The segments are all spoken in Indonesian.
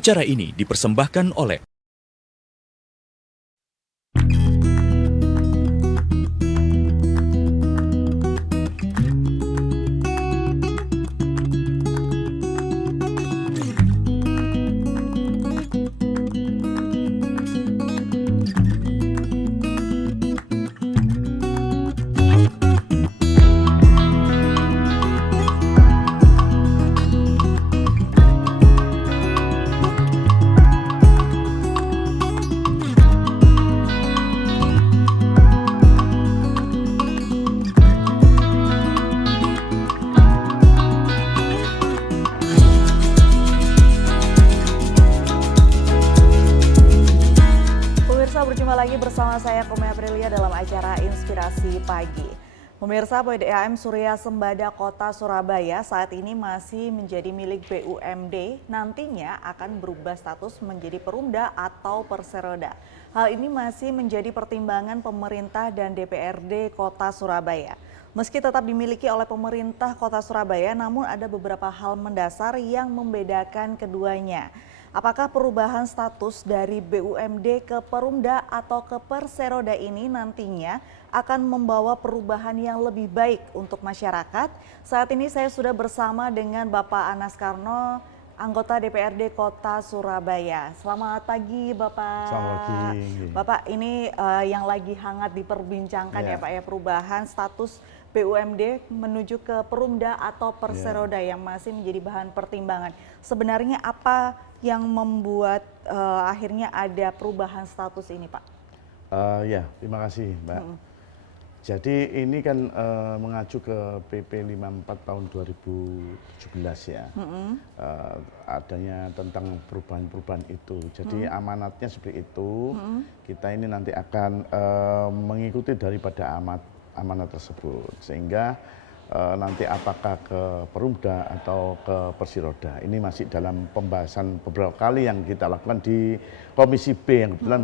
Acara ini dipersembahkan oleh Berjumpa lagi bersama saya Komi Aprilia dalam acara Inspirasi Pagi. Pemirsa, PDAM Surya Sembada Kota Surabaya saat ini masih menjadi milik BUMD, nantinya akan berubah status menjadi Perumda atau Perseroda. Hal ini masih menjadi pertimbangan pemerintah dan DPRD Kota Surabaya. Meski tetap dimiliki oleh pemerintah Kota Surabaya, namun ada beberapa hal mendasar yang membedakan keduanya. Apakah perubahan status dari BUMD ke Perumda atau ke Perseroda ini nantinya akan membawa perubahan yang lebih baik untuk masyarakat? Saat ini saya sudah bersama dengan Bapak Anas Karno, anggota DPRD Kota Surabaya. Selamat pagi Bapak. Selamat pagi. Bapak, ini yang lagi hangat diperbincangkan ya Pak ya, perubahan status BUMD menuju ke Perumda atau Perseroda yang masih menjadi bahan pertimbangan. Sebenarnya apa yang membuat akhirnya ada perubahan status ini, Pak? Ya, terima kasih, Mbak. Jadi ini kan mengacu ke PP 54 tahun 2017 ya. Adanya tentang perubahan-perubahan itu. Jadi amanatnya seperti itu. Kita ini nanti akan mengikuti daripada amanat tersebut. Sehingga nanti apakah ke Perumda atau ke Perseroda, ini masih dalam pembahasan beberapa kali yang kita lakukan di Komisi B yang kebetulan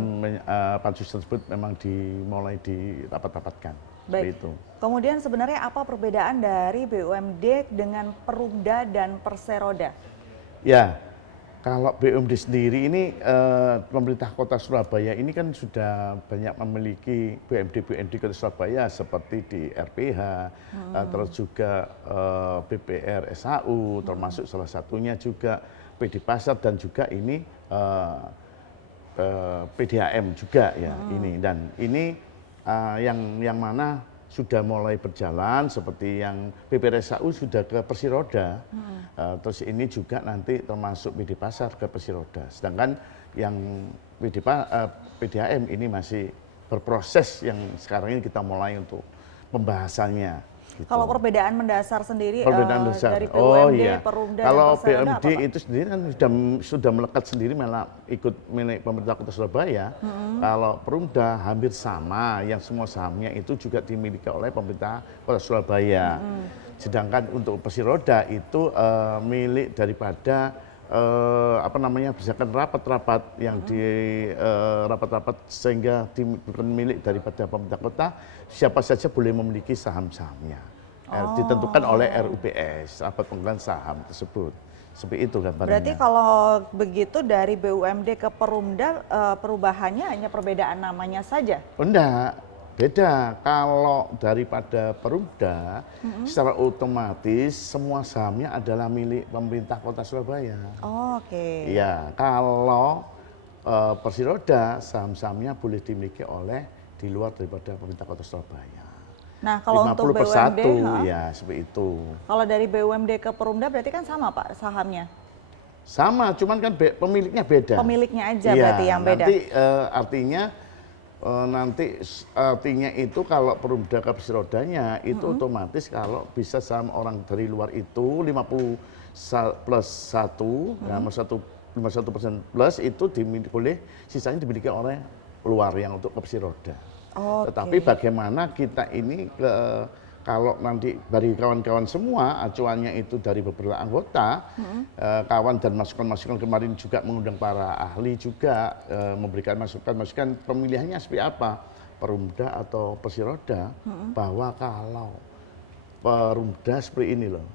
pansus tersebut memang dimulai dirapat-rapatkan. Baik. Itu. Kemudian sebenarnya apa perbedaan dari BUMD dengan Perumda dan Perseroda? Ya, kalau BUMD sendiri ini pemerintah Kota Surabaya ini kan sudah banyak memiliki BUMD Kota Surabaya seperti di RPH, terus juga BPR SAU, termasuk salah satunya juga PD Pasar dan juga ini PDAM juga ya ini, dan ini yang mana sudah mulai berjalan seperti yang BPR SAU sudah ke Perseroda, terus ini juga nanti termasuk PD Pasar ke Perseroda. Sedangkan yang PDAM ini masih berproses yang sekarang ini kita mulai untuk pembahasannya. Gitu. Kalau perbedaan mendasar sendiri dasar. dari BUMD, Perumda, kalau dan Perseroda BUMD apa, itu sendiri kan sudah melekat sendiri malah ikut milik pemerintah Kota Surabaya. Kalau Perumda hampir sama, yang semua sahamnya itu juga dimiliki oleh pemerintah Kota Surabaya. Sedangkan untuk Perseroda itu milik daripada berdasarkan rapat-rapat yang di rapat-rapat sehingga bukan milik daripada pemerintah kota, siapa saja boleh memiliki saham-sahamnya. Ditentukan oleh RUPS, rapat penggunaan saham tersebut. Seperti itu gambarnya. Berarti kalau begitu dari BUMD ke Perumda perubahannya hanya perbedaan namanya saja? Enggak. Beda, kalau daripada Perumda, secara otomatis semua sahamnya adalah milik pemerintah Kota Surabaya. Oke. Ya, kalau Perseroda, saham-sahamnya boleh dimiliki oleh di luar daripada pemerintah Kota Surabaya. Nah, kalau untuk 50/1, BUMD, ya seperti itu. kalau dari BUMD ke Perumda berarti kan sama Pak sahamnya? Sama, cuman kan pemiliknya beda. Pemiliknya aja Ya, berarti yang beda? Nanti artinya itu kalau Perumda ke Perserodanya itu otomatis kalau bisa saham orang dari luar itu 50+1, 51% plus itu boleh sisanya dimiliki oleh luar yang untuk ke Perseroda. Tetapi bagaimana kita ini kalau nanti dari kawan-kawan semua acuannya itu dari beberapa anggota, kawan dan masukan-masukan kemarin juga mengundang para ahli juga memberikan masukan-masukan pemilihannya seperti apa, Perumda atau Perseroda, bahwa kalau Perumda seperti ini loh,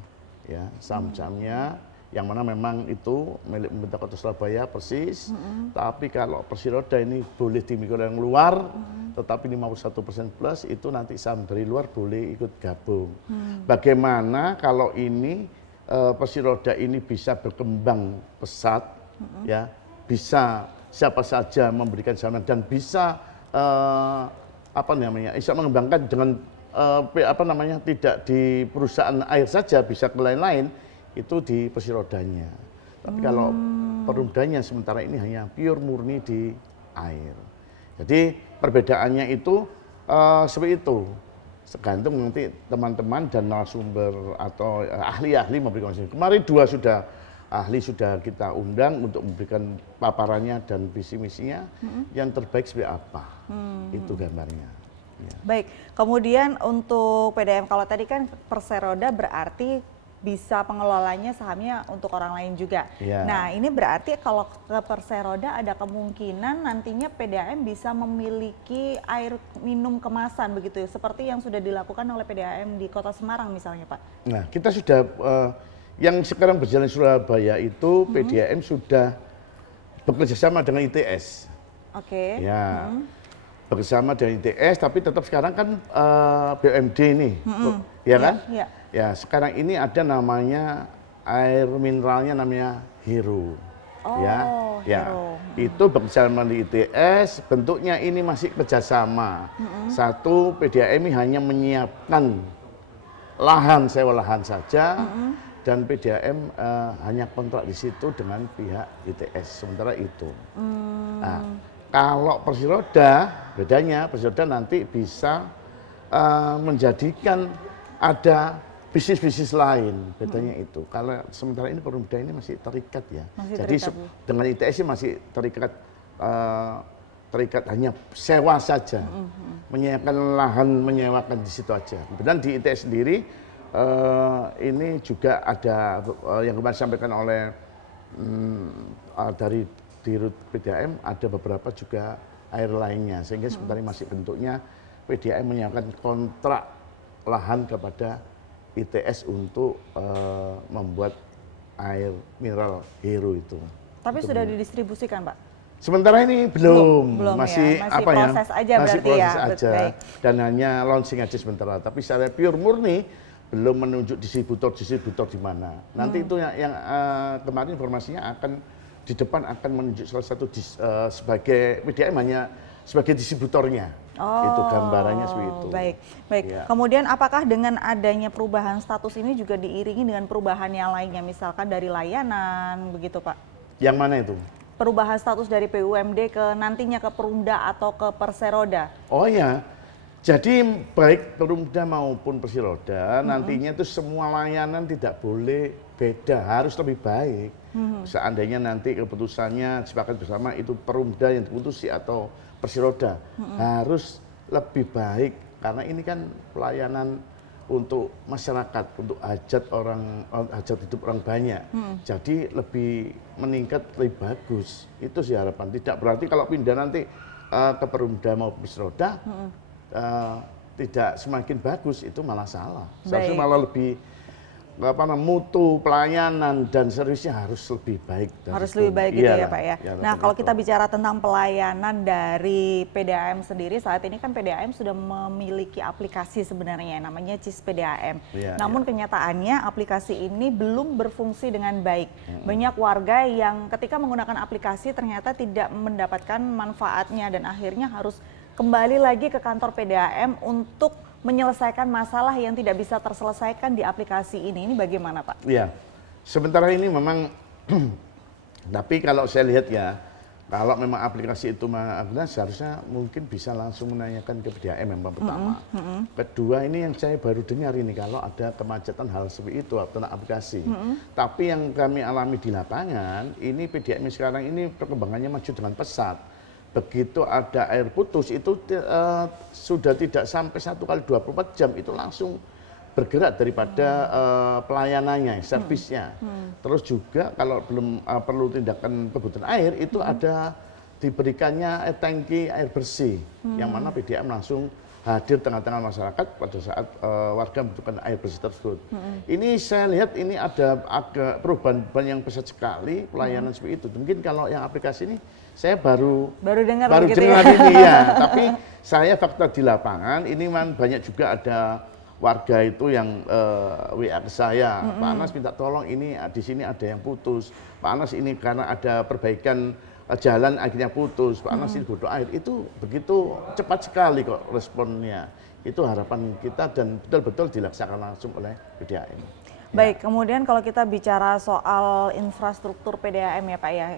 ya saham-sahamnya yang mana memang itu milik pemerintah Kota Surabaya persis. Tapi kalau kursi roda ini boleh dimiliki oleh yang luar, tetapi 51% plus itu nanti saham dari luar boleh ikut gabung. Bagaimana kalau ini kursi roda ini bisa berkembang pesat, ya bisa siapa saja memberikan saham dan bisa bisa mengembangkan dengan tidak di perusahaan air saja, bisa ke lain-lain, itu di kursi rodanya. Tapi kalau perumdanya sementara ini hanya pure murni di air. Jadi perbedaannya itu seperti itu. Tergantung nanti teman-teman dan narasumber atau ahli-ahli memberikan informasi. Kemarin 2 ahli sudah kita undang untuk memberikan paparannya dan visi misinya yang terbaik seperti apa. Itu gambarnya. Ya. Baik, kemudian untuk PDAM, kalau tadi kan Perseroda berarti bisa pengelolanya sahamnya untuk orang lain juga. Ya. Nah, ini berarti kalau ke Perseroda ada kemungkinan nantinya PDAM bisa memiliki air minum kemasan begitu ya, seperti yang sudah dilakukan oleh PDAM di Kota Semarang misalnya, Pak. Nah, kita sudah yang sekarang berjalan di Surabaya itu PDAM sudah bekerja sama dengan ITS. Oke. Ya. Bersama dengan ITS, tapi tetap sekarang kan BUMD ini, ya kan? Iya. Ya, sekarang ini ada namanya air mineralnya namanya Hero. Oh, Hero. Itu bersama di ITS, bentuknya ini masih kerjasama. Satu, PDAM hanya menyiapkan lahan, sewa lahan saja, dan PDAM hanya kontrak di situ dengan pihak ITS, sementara itu. Nah, kalau Persiroda, bedanya Persiroda nanti bisa menjadikan ada bisnis-bisnis lain, bedanya itu. Kalau sementara ini Perumda ini masih terikat ya. Jadi dengan ITS masih terikat hanya sewa saja, menyewakan lahan, menyewakan di situ aja. Kemudian di ITS sendiri ini juga ada yang kemarin disampaikan oleh dari Dirut PDAM, ada beberapa juga air lainnya, sehingga sebenarnya masih bentuknya PDAM menyiapkan kontrak lahan kepada ITS untuk membuat air mineral Hero itu. Tapi itu sudah didistribusikan, Pak? Sementara ini belum masih proses aja masih berarti proses ya. aja. Dan hanya launching aja sementara. Tapi secara pure murni belum menunjuk distributor di mana. Nanti itu yang kemarin informasinya akan di depan akan menunjuk salah satu sebagai PDAM hanya sebagai distributornya. Itu gambarannya seperti itu. Baik. Ya. Kemudian apakah dengan adanya perubahan status ini juga diiringi dengan perubahan yang lainnya, misalkan dari layanan begitu, Pak? Yang mana itu? Perubahan status dari PUMD ke nantinya ke Perumda atau ke Perseroda? Oh ya, jadi baik Perumda maupun Persiroda nantinya itu semua layanan tidak boleh beda, harus lebih baik. Seandainya nanti keputusannya disepakati bersama itu Perumda yang diputusi atau Persiroda, harus lebih baik karena ini kan pelayanan untuk masyarakat, untuk hajat hidup orang banyak. Jadi lebih meningkat, lebih bagus. Itu sih harapan. Tidak berarti kalau pindah nanti ke Perumda maupun Persiroda tidak semakin bagus, itu malah salah. Seharusnya malah lebih mutu pelayanan dan servisnya harus lebih baik. Harus lebih baik gitu ya, Pak ya. Nah, kalau kita bicara tentang pelayanan dari PDAM sendiri, saat ini kan PDAM sudah memiliki aplikasi sebenarnya namanya CIS PDAM. Namun kenyataannya aplikasi ini belum berfungsi dengan baik. Banyak warga yang ketika menggunakan aplikasi ternyata tidak mendapatkan manfaatnya dan akhirnya harus kembali lagi ke kantor PDAM untuk menyelesaikan masalah yang tidak bisa terselesaikan di aplikasi ini. Ini bagaimana, Pak? Iya, sementara ini memang, tapi kalau saya lihat ya, kalau memang aplikasi itu seharusnya mungkin bisa langsung menanyakan ke PDAM yang pertama. Kedua, ini yang saya baru dengar ini, kalau ada kemacetan hal seperti itu tentang aplikasi. Tapi yang kami alami di lapangan, ini PDAM sekarang ini perkembangannya maju dengan pesat. Begitu ada air putus itu sudah tidak sampai 1 kali 24 jam itu langsung bergerak daripada pelayanannya, servisnya. Terus juga kalau belum perlu tindakan kebutuhan air itu ada diberikannya tangki air bersih yang mana PDAM langsung hadir tengah-tengah masyarakat pada saat warga membutuhkan air bersih tersebut. Ini saya lihat ini ada agak perubahan yang besar sekali pelayanan seperti itu. Mungkin kalau yang aplikasi ini saya baru dengar dengar ya. ini ya. Tapi saya fakta di lapangan ini banyak juga ada warga itu yang WA ke saya, Pak Anas minta tolong ini di sini ada yang putus, Pak Anas ini karena ada perbaikan jalan akhirnya putus, Pak Anas ini butuh air. Itu begitu cepat sekali kok responnya. Itu harapan kita dan betul-betul dilaksanakan langsung oleh PDAM. Baik, kemudian kalau kita bicara soal infrastruktur PDAM ya Pak ya,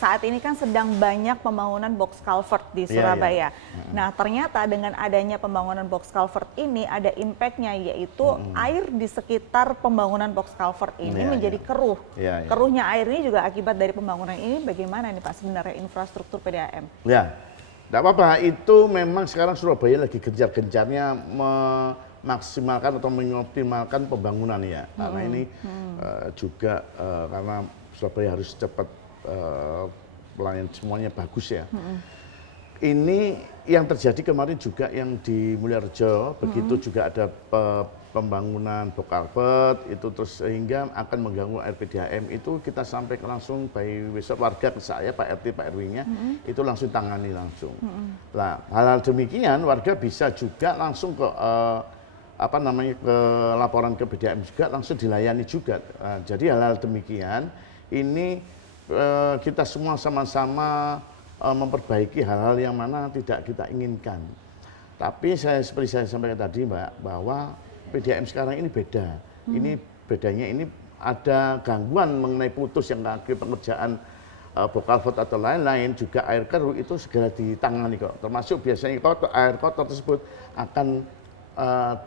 saat ini kan sedang banyak pembangunan box culvert di Surabaya. Nah ternyata dengan adanya pembangunan box culvert ini ada impact-nya, yaitu air di sekitar pembangunan box culvert ini menjadi keruh. Keruhnya air ini juga akibat dari pembangunan ini. Bagaimana nih Pak sebenarnya infrastruktur PDAM? Ya, tidak apa-apa, itu memang sekarang Surabaya lagi gencar-gencarnya maksimalkan atau mengoptimalkan pembangunan ya, karena ini juga karena Surabaya harus cepat pelayanan semuanya bagus ya. Ini yang terjadi kemarin juga yang di Mulyorejo, begitu juga ada pembangunan box culvert itu terus sehingga akan mengganggu air PDAM. Itu kita sampaikan langsung by besok warga ke saya, Pak RT, Pak RW-nya itu langsung tangani langsung. Nah, hal-hal demikian warga bisa juga langsung ke ke laporan ke PDAM juga langsung dilayani juga. Jadi hal-hal demikian ini kita semua sama-sama memperbaiki hal-hal yang mana tidak kita inginkan. Tapi seperti saya sampaikan tadi Mbak, bahwa PDAM sekarang ini beda. Ini bedanya ini ada gangguan mengenai putus yang akibat pengerjaan box culvert atau lain-lain, juga air keruh itu segera ditangani kok. Termasuk biasanya air kotor tersebut akan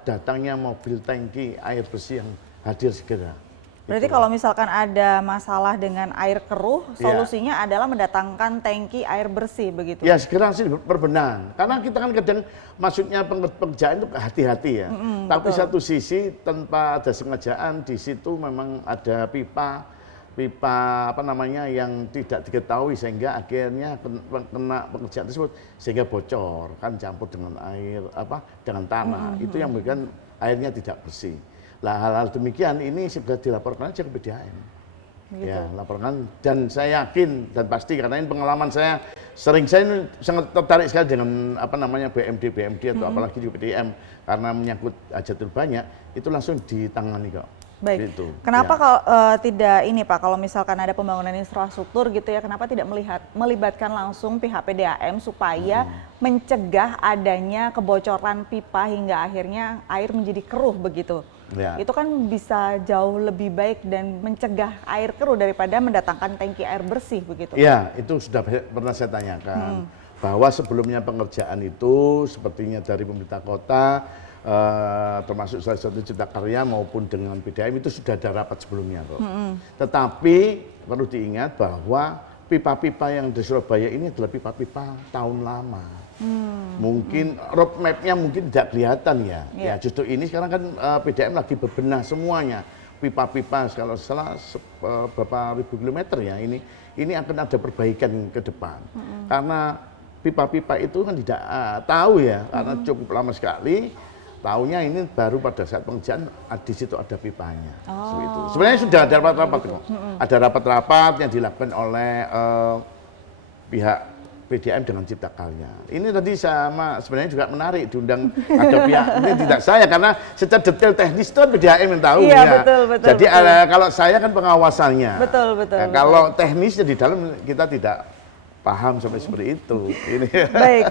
datangnya mobil tangki air bersih yang hadir segera. Berarti kalau misalkan ada masalah dengan air keruh, solusinya adalah mendatangkan tangki air bersih begitu? Ya segera sih berbenah. Karena kita kan kadang maksudnya pengerjaan itu hati-hati ya. Tapi betul. Satu sisi tanpa ada sengajaan di situ memang ada pipa yang tidak diketahui sehingga akhirnya kena pengerjaan tersebut sehingga bocor kan campur dengan air dengan tanah itu yang membuat airnya tidak bersih. Lah hal-hal demikian ini sudah dilaporkan aja ke PDAM. Ya, laporkan dan saya yakin dan pasti karena ini pengalaman saya ini sangat tertarik sekali dengan BMD atau apalagi di PDAM karena menyangkut hajatul banyak itu langsung ditangani kok. Baik, gitu. Kenapa kalau tidak ini Pak, kalau misalkan ada pembangunan infrastruktur gitu ya, kenapa tidak melibatkan langsung pihak PDAM supaya mencegah adanya kebocoran pipa hingga akhirnya air menjadi keruh begitu? Itu kan bisa jauh lebih baik dan mencegah air keruh daripada mendatangkan tangki air bersih begitu? Ya, itu sudah pernah saya tanyakan bahwa sebelumnya pengerjaan itu sepertinya dari pemerintah kota termasuk salah satu Cipta Karya maupun dengan PDAM itu sudah ada rapat sebelumnya kok. Tetapi perlu diingat bahwa pipa-pipa yang di Surabaya ini adalah pipa-pipa tahun lama. Mungkin roadmap-nya mungkin tidak kelihatan ya. Ya justru ini sekarang kan PDAM lagi berbenah semuanya. Pipa-pipa kalau salah berapa ribu kilometer ya ini akan ada perbaikan ke depan. Karena pipa-pipa itu kan tidak tahu ya karena cukup lama sekali. Tahunya ini baru pada saat pengerjaan di situ ada pipanya. Itu. Sebenarnya sudah ada rapat-rapat kok. Ada rapat-rapat yang dilakukan oleh pihak PDAM dengan Cipta Karya. Ini tadi sebenarnya juga menarik diundang ada pihak ini tidak saya karena secara detail teknis itu PDAM yang tahu ya. Betul. Jadi kalau saya kan pengawasannya. Betul. Kalau teknisnya di dalam kita tidak paham sampai seperti itu.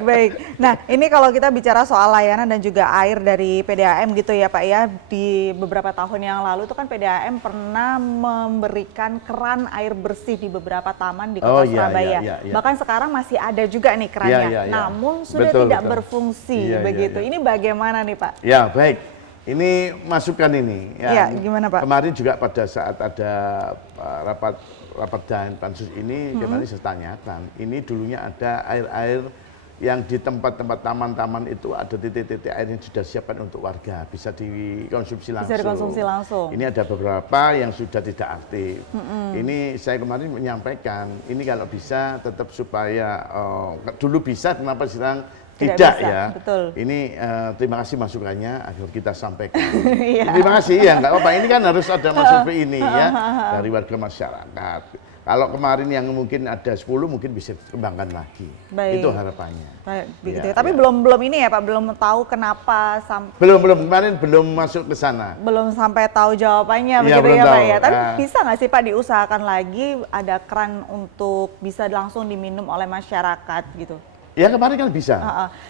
Baik. Nah, ini kalau kita bicara soal layanan dan juga air dari PDAM gitu ya Pak ya, di beberapa tahun yang lalu itu kan PDAM pernah memberikan keran air bersih di beberapa taman di kota Surabaya. Bahkan sekarang masih ada juga nih kerannya, namun sudah tidak berfungsi begitu. Ini bagaimana nih Pak? Ya, baik. Ini masukan ini. Ya, gimana Pak? Kemarin juga pada saat ada rapat dan pansus ini kemarin saya tanyakan, ini dulunya ada air yang di tempat-tempat taman-taman itu ada titik-titik air yang sudah siapkan untuk warga, bisa dikonsumsi langsung. Bisa dikonsumsi langsung. Ini ada beberapa yang sudah tidak aktif. Ini saya kemarin menyampaikan, ini kalau bisa tetap supaya dulu bisa, kenapa sekarang tidak bisa, ya. betul. Ini terima kasih masukannya agar kita sampaikan. Terima kasih ya, nggak apa-apa. Ini kan harus ada masukan ini ya dari warga masyarakat. Kalau kemarin yang mungkin ada 10 mungkin bisa dikembangkan lagi. Baik. Itu harapannya. Baik, begitu Ya, ya. Tapi ya. belum ini ya Pak, belum tahu kenapa Belum kemarin belum masuk ke sana. belum sampai tahu jawabannya Iya, begitu belum ya Pak tahu. ya. Tapi bisa nggak sih Pak diusahakan lagi ada keran untuk bisa langsung diminum oleh masyarakat gitu? Ya kemarin kan bisa.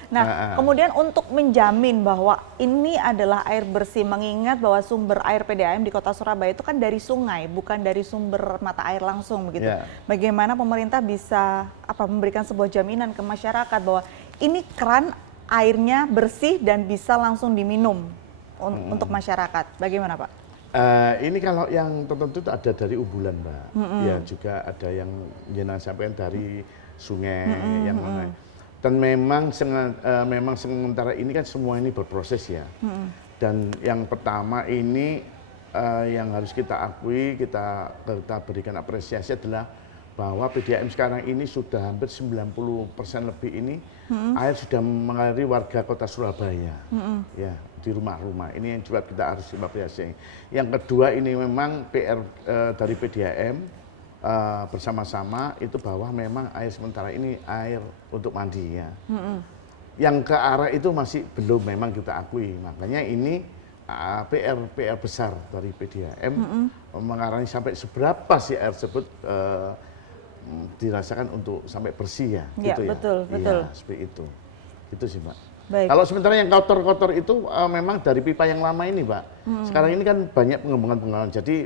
Nah, kemudian untuk menjamin bahwa ini adalah air bersih, mengingat bahwa sumber air PDAM di Kota Surabaya itu kan dari sungai, bukan dari sumber mata air langsung begitu. Ya. Bagaimana pemerintah bisa memberikan sebuah jaminan ke masyarakat bahwa ini keran airnya bersih dan bisa langsung diminum untuk masyarakat. Bagaimana Pak? Ini kalau yang tertentu itu ada dari umbulan, Mbak. Ya juga ada yang jenazah sampai dari sungai yang mana. Dan memang sementara ini kan semua ini berproses ya. Dan yang pertama ini yang harus kita akui, kita berikan apresiasi adalah bahwa PDAM sekarang ini sudah hampir 90% lebih ini air sudah mengaliri warga Kota Surabaya. Ya, di rumah-rumah. Ini yang juga kita harus apresiasi. Yang kedua ini memang PR dari PDAM bersama-sama itu bahwa memang air sementara ini air untuk mandi ya. Yang ke arah itu masih belum memang kita akui. Makanya ini PR besar dari PDAM mengarahnya sampai seberapa sih air tersebut dirasakan untuk sampai bersih ya. Ya, gitu betul, ya. betul. Ya, seperti itu. Itu sih Mbak. Baik. Kalau sementara yang kotor-kotor itu memang dari pipa yang lama ini Mbak. Sekarang ini kan banyak pengembangan-pengembangan. Jadi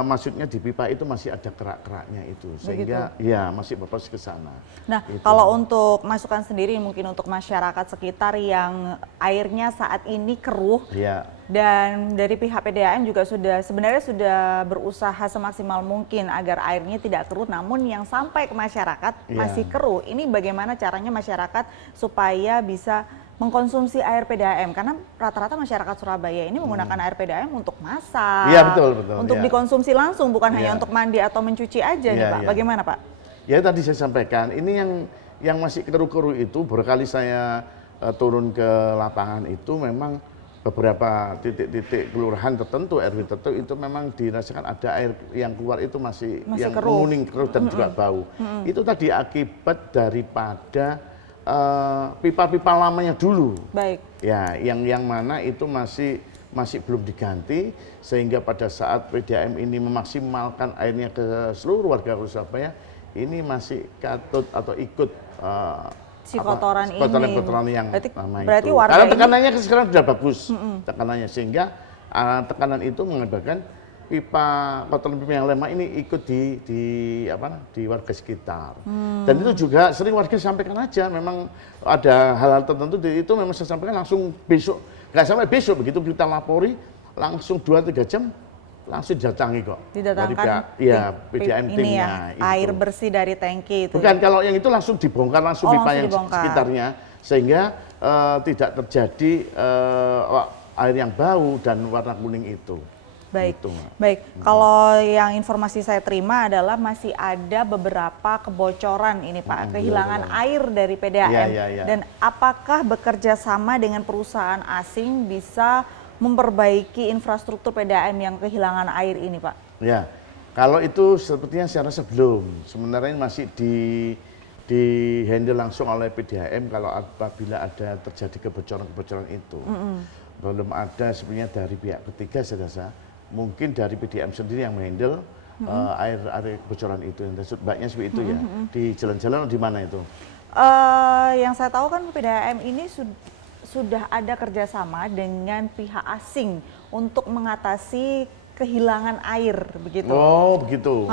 maksudnya di pipa itu masih ada kerak-keraknya itu, sehingga ya masih berproses ke sana. Nah, Gitu. kalau untuk masukan sendiri mungkin untuk masyarakat sekitar yang airnya saat ini keruh, Ya. dan dari pihak PDAM juga sebenarnya sudah berusaha semaksimal mungkin agar airnya tidak keruh, namun yang sampai ke masyarakat masih keruh. Ini bagaimana caranya masyarakat supaya bisa mengkonsumsi air PDAM, karena rata-rata masyarakat Surabaya ini menggunakan air PDAM untuk masak, Iya, betul, untuk ya. dikonsumsi langsung, bukan hanya Iya. untuk mandi atau mencuci aja nih Iya, Pak. iya. Bagaimana Pak? Ya tadi saya sampaikan, ini yang masih keruh-keruh itu berkali saya turun ke lapangan itu memang beberapa titik-titik kelurahan tertentu, RW tertentu itu memang dirasakan ada air yang keluar itu masih yang keruh. menguning keruh dan juga bau. Itu tadi akibat daripada pipa-pipa lamanya dulu. Baik. Ya, yang mana itu masih belum diganti, sehingga pada saat PDAM ini memaksimalkan airnya ke seluruh warga Surabaya, ini masih katut atau ikut kotoran yang berarti itu. warga Karena ini tekanannya sekarang sudah bagus, tekanannya, sehingga tekanan itu mengakibatkan pipa kotoran pipa yang lama ini ikut di warga sekitar. Dan itu juga sering warga sampaikan aja, memang ada hal-hal tertentu itu memang saya sampaikan langsung besok, nggak sampai besok begitu kita lapori langsung 2-3 jam langsung didatangi kok. Didatangkan PDAM ini timnya ya, air bersih dari tangki itu. Bukan, kalau yang itu langsung dibongkar langsung pipa yang sekitarnya, sehingga tidak terjadi air yang bau dan warna kuning itu. Baik, Gitu. baik. Kalau yang informasi saya terima adalah masih ada beberapa kebocoran ini Pak, kehilangan air dari PDAM. Ya. Dan apakah bekerja sama dengan perusahaan asing bisa memperbaiki infrastruktur PDAM yang kehilangan air ini Pak? Ya, kalau itu sepertinya saya rasa belum. Sebenarnya masih di handle langsung oleh PDAM kalau apabila ada terjadi kebocoran-kebocoran itu. Belum ada sebenarnya dari pihak ketiga saya rasa. Mungkin dari PDAM sendiri yang menghandle air kebocoran itu. Baiknya seperti itu ya. Di jalan-jalan atau di mana itu? Yang saya tahu kan PDAM ini sudah ada kerjasama dengan pihak asing untuk mengatasi kehilangan air begitu. Oh begitu.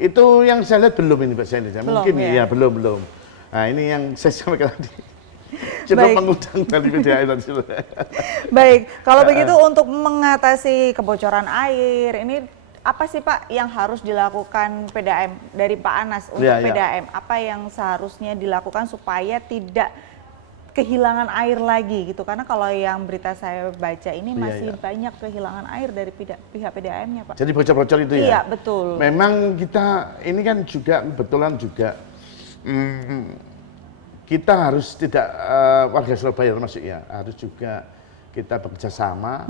Itu yang saya lihat belum ini Pak Saya. Mungkin ya belum. Nah ini yang saya sampaikan tadi. Coba mengundang dari PDAM tadi. Baik, kalau begitu untuk mengatasi kebocoran air ini Apa sih Pak yang harus dilakukan PDAM dari Pak Anas untuk Iya, iya. PDAM? Apa yang seharusnya dilakukan supaya tidak kehilangan air lagi gitu? Karena kalau yang berita saya baca ini Iya, masih iya. banyak kehilangan air dari pihak PDAM-nya Pak. Jadi bocor-bocor itu ya? Iya betul. Memang kita ini kan juga kebetulan juga kita harus tidak warga Surabaya termasuk ya harus juga kita bekerja sama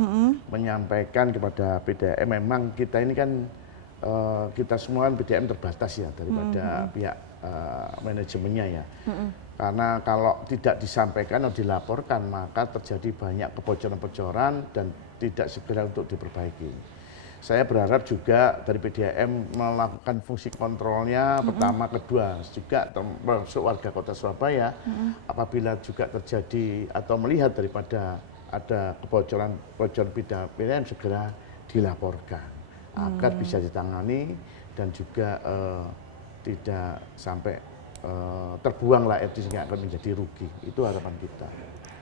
menyampaikan kepada PDAM. Memang kita ini kan kita semua kan PDAM terbatas ya daripada pihak manajemennya ya. Karena kalau tidak disampaikan atau dilaporkan maka terjadi banyak kebocoran-kebocoran dan tidak segera untuk diperbaiki. Saya berharap juga dari PDAM melakukan fungsi kontrolnya pertama, kedua juga termasuk warga Kota Surabaya apabila juga terjadi atau melihat daripada ada kebocoran PDAM segera dilaporkan agar bisa ditangani dan juga tidak sampai terbuanglah air sehingga akan menjadi rugi. Itu harapan kita.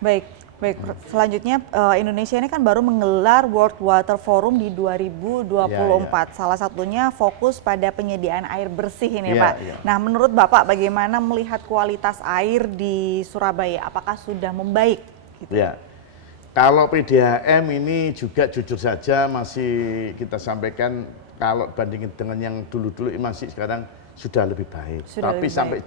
Baik. Selanjutnya Indonesia ini kan baru menggelar World Water Forum di 2024. Ya. Salah satunya fokus pada penyediaan air bersih ini Ya, Pak. ya. Nah menurut Bapak bagaimana melihat kualitas air di Surabaya? Apakah sudah membaik? Gitu? Ya, kalau PDAM ini juga jujur saja masih kita sampaikan kalau bandingin dengan yang dulu-dulu masih sekarang sudah lebih baik. Sudah Tapi lebih sampai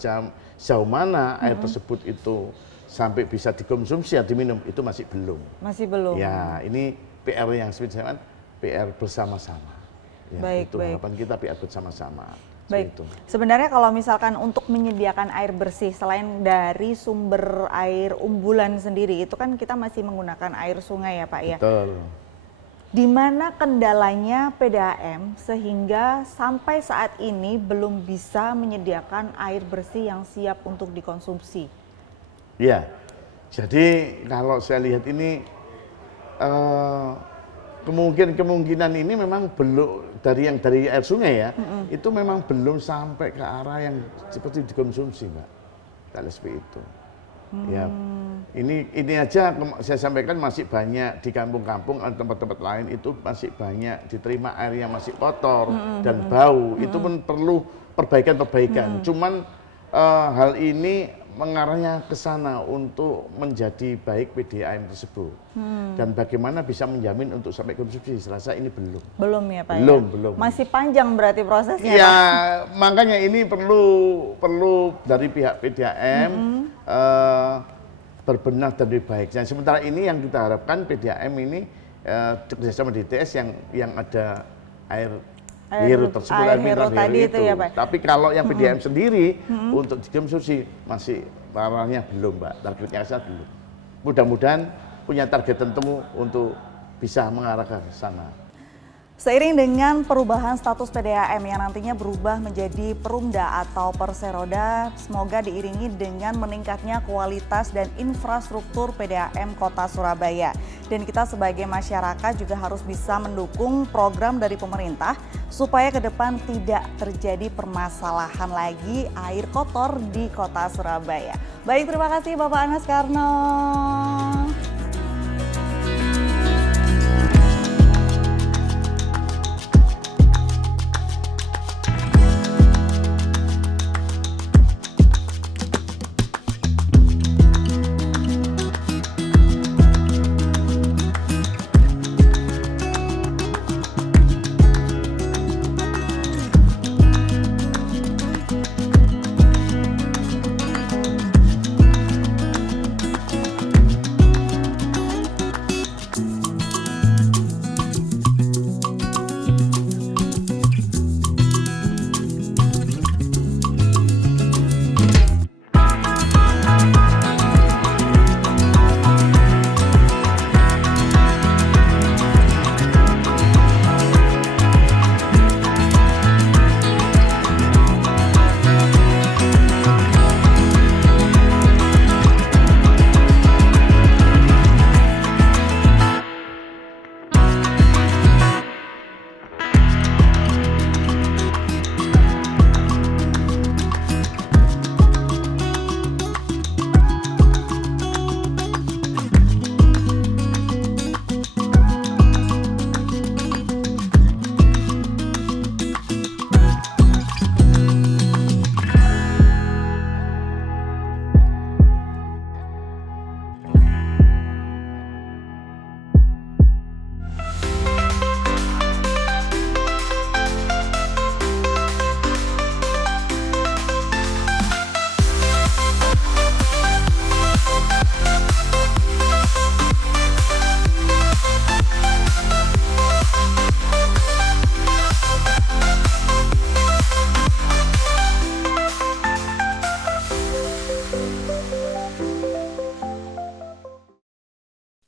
jauh mana air tersebut itu sampai bisa dikonsumsi atau diminum itu masih belum. Masih belum. Ya, ini PR yang sebenarnya PR bersama-sama. Ya, Baik, itu baik. harapan kita PR bersama-sama. Baik, Itu. sebenarnya kalau misalkan untuk menyediakan air bersih selain dari sumber air umbulan sendiri itu kan kita masih menggunakan air sungai ya Pak ya. Betul. Di mana kendalanya PDAM sehingga sampai saat ini belum bisa menyediakan air bersih yang siap untuk dikonsumsi? Ya, jadi kalau saya lihat ini kemungkinan ini memang belum dari air sungai ya, itu memang belum sampai ke arah yang seperti dikonsumsi Mbak, kalau seperti itu. Ya, ini aja saya sampaikan masih banyak di kampung-kampung atau tempat-tempat lain itu masih banyak diterima air yang masih kotor dan bau. Itu pun perlu perbaikan. Cuman hal ini mengarahnya ke sana untuk menjadi baik PDAM tersebut. Dan bagaimana bisa menjamin untuk sampai konsumsi, saya rasa ini belum. Belum ya Pak? Belum. Masih panjang berarti prosesnya Ya, Pak? makanya ini perlu dari pihak PDAM berbenah dan lebih baik. Dan sementara ini yang kita harapkan PDAM ini kerjasama DTS yang ada air hero tersebut, air mineral hero tadi itu ya, Pak. Tapi kalau yang PDAM sendiri untuk dikonsumsi masih barangnya belum, Mbak. Targetnya saat belum. Mudah-mudahan punya target tertentu untuk bisa mengarah ke sana. Seiring dengan perubahan status PDAM yang nantinya berubah menjadi Perumda atau Perseroda, semoga diiringi dengan meningkatnya kualitas dan infrastruktur PDAM Kota Surabaya. Dan kita sebagai masyarakat juga harus bisa mendukung program dari pemerintah supaya ke depan tidak terjadi permasalahan lagi air kotor di Kota Surabaya. Baik, terima kasih Bapak Anas Karno.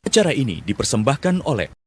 Acara ini dipersembahkan oleh